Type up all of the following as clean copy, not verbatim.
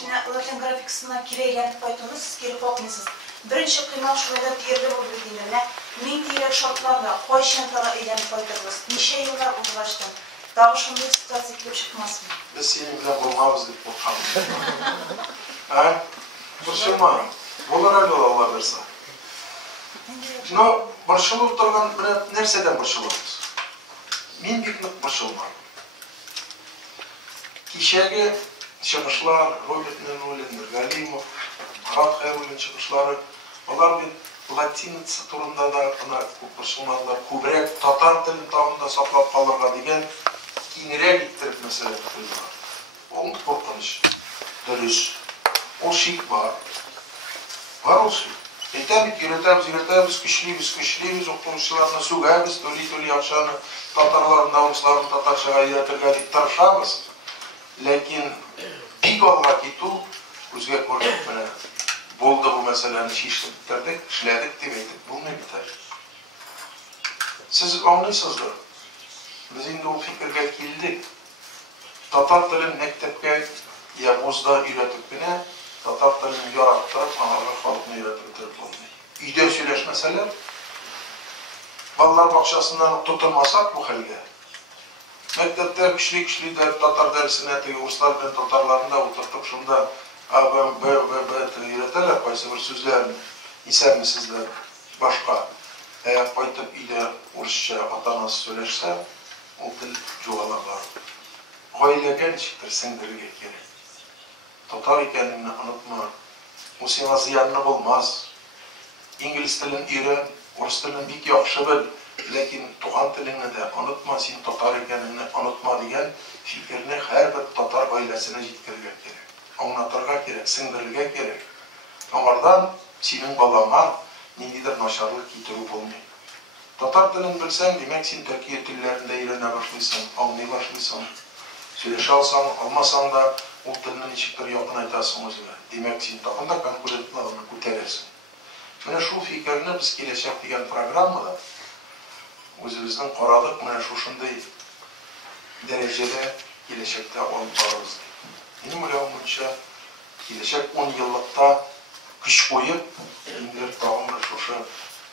Mine Latin grafiksine kireylen koyduğunuz kiri kokmuyorsunuz. Birinci kıymal şurada tiyerde bu bildiğine. Min diyerek şartlarla koy şentala eylemi koydunuz. Nişe yıllar ulaştım. Daha şunday situasyon eklep çıkmaz mı? Biz seninle bulmamız deyip korkalım. Ha? Burşulma. Bolar öyle Allah verse. No, burşulup durgan nerseden burşuluruz? Min büyüklük burşulma. Kişiye çıkışlar, Rolet'nin Galimov, Murat Khayrul'un çıkışları, onlar bir Latin turunda da burşulmadılar. Kubrek, Tatar dilin tağında saklap kalırga degen kinirek ittirip mesele tutuldular. Onun korkunç, dürüst, o şik var. Var o şik. Yürütemiz, güçlüyüz, okumuşçularına sügayız, dölü akşanı Tatarların, Davuşların Tatarşağa yönetirge dik tarışamız. Lakin bir olarak itu, özge koyup bolda bu meseleni şiştirdik, işledik demeydik. Bu ne biter? Siz anlıyorsunuzdur. Biz indi o fikirge kildik. Tatar dilin mektepke Yavuz'da üretip bine, Tatar dilini yarattırıp, anarga halkını üretip oldu. Üyde söyleşmeseler, ballar bakşasından tutulmasak bu halde. Mektepte kişili der Tatar dersine, Ruslar ben Tatarlarını da oturtup şunda üretirler, kaysı bir sözlerini, iser mi sizler başka, eğer kaytıp ile Rusça atanası söyleşse, o dil çoğalarlar. Gaylegen çıktır, sindirge gerek. Tatar ikenini unutma, o sana ziyanını bulmaz. İngiliz dilini öğren, Rus dilini bir yaxşı bil, lakin Tuğan dilini de unutma, sen Tatar ekenini unutma degen fikrini her bir Tatar ailesine jitkirge gerek. Anlatırga gerek, sindirge gerek. Onlardan senin balama nendidir naşarlık getirip olmuyor. Tatar dilini bilsen demek sen Türkiye dillerinde öğrene başlıysan, anlay başlıysan. Söyleşe alsan, almasan da o dilini çıktır yakın aytasın özüne. Demek sen takında konkurentin adını kuterersin. Mene şu fikrini biz Gelecek degen programmada özümüzden qaradık, mene şunday derecede Gelecekte alıp barırız. Benim oylamınca Gelecek 10 yıllıkta güç koyup, indir dağımda şu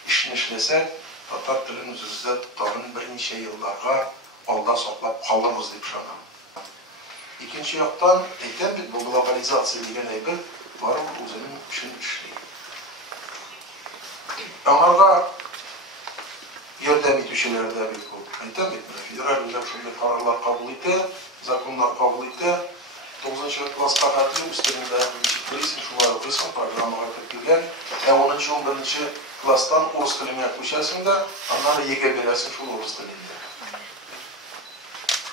işini işlesek, Tatar dilini özümüzde dağın birinci yıllarga alda saklap kalırız deyip şanam. İkinci yaktan, bu globalizasyon degen aybı var özünün için işleyin. Onlarga yöntem etüşelerde bir kol. Federal özüm şunday kararlar kabul etti, zakonlar kabul etti. 9. klasqa kadar üstlerinde çıkırıysan, şu var okuysan, programıma kirkilgen. 10. 11. klastan Rus diline koşarsın da, onlara yege verirsin şu Rus dilinde.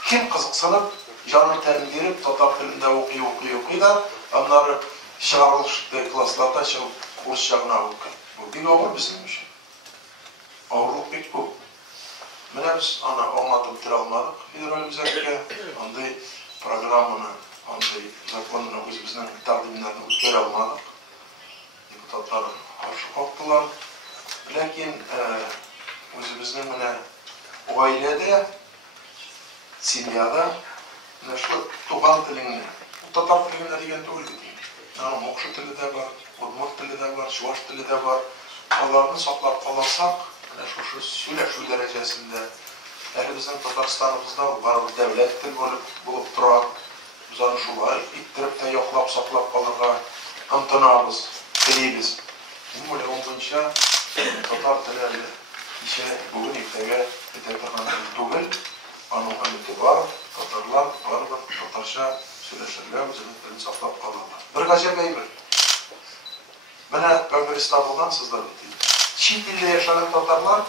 Kim kızıksanıp, canını temin verip, Tatar dilinde okuyor da, onları çağrılıştığı klaslarda Rus çağına okuyor. Bu bir ağır bizim için. Ağırlık pek bu. Mene biz anlatıp bitir almadık. Federalimizdeki anday programını, anday zakonunu özümüzden takdimlerini ötker almadık. Deputatlar karşı kalktılar. Lakin özümüzden mene o ailede, Sinya'da, şu Tuğan dilini, Tatar dilini degen öyle değil. Yani Mokşu dili de var, Udmurt dili de var, Şuvaş dili de var. Onlarını saklap kalarsak, şu söyleşu derecesinde, bizim Tatarstanımızda var bir devlet dil bulup duran, biz onu şular ittirip de yoklap saklap kalırga ımtınağımız, diliyiz. Benim öyle olduğunca Tatar dili işe bugün iftege eteklerden değil, onun ümidi var, Tatarlar var, Tatarşa söyleşirler, bizim dilini saklap kalırlar. Bir gacep eybir. Bana ömür İstanbul'dan sızlar bitti. Çin dilde yaşayan Tatarlar,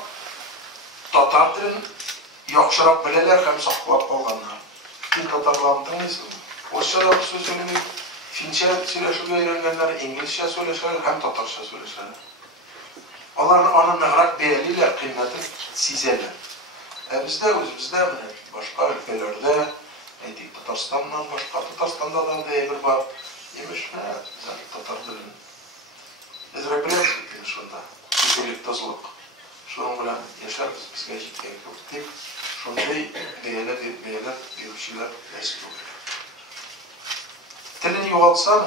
Tatar dilini yaxşırap bileler hem saklap kalganlar. Fin Tatarlarını dinleysin. Rusça'da bir söz söylemek, Finçe söyleşiyle öğrenenler, İngilizce söyleşirler hem Tatarça söyleşirler. Onların onun mehrak belirliler, kıymetini sizerler. Bizde özümüzde başka ülkelerde, Tatarstan'dan başka, Tatarstan'da da devir var. Yemiş mi? Tatar dilini. Ezrebiliriz şunda. Küçülük, tozluk. Şunun bilen yaşarız, bizge jitken yok deyip, şunday değerler, bir şeyler eksik oluyor. Tilini yoğaltsan,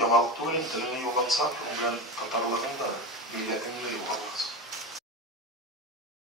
yamallık tuğulin, tilini yoğaltsan, ondan Tatarların da, milletin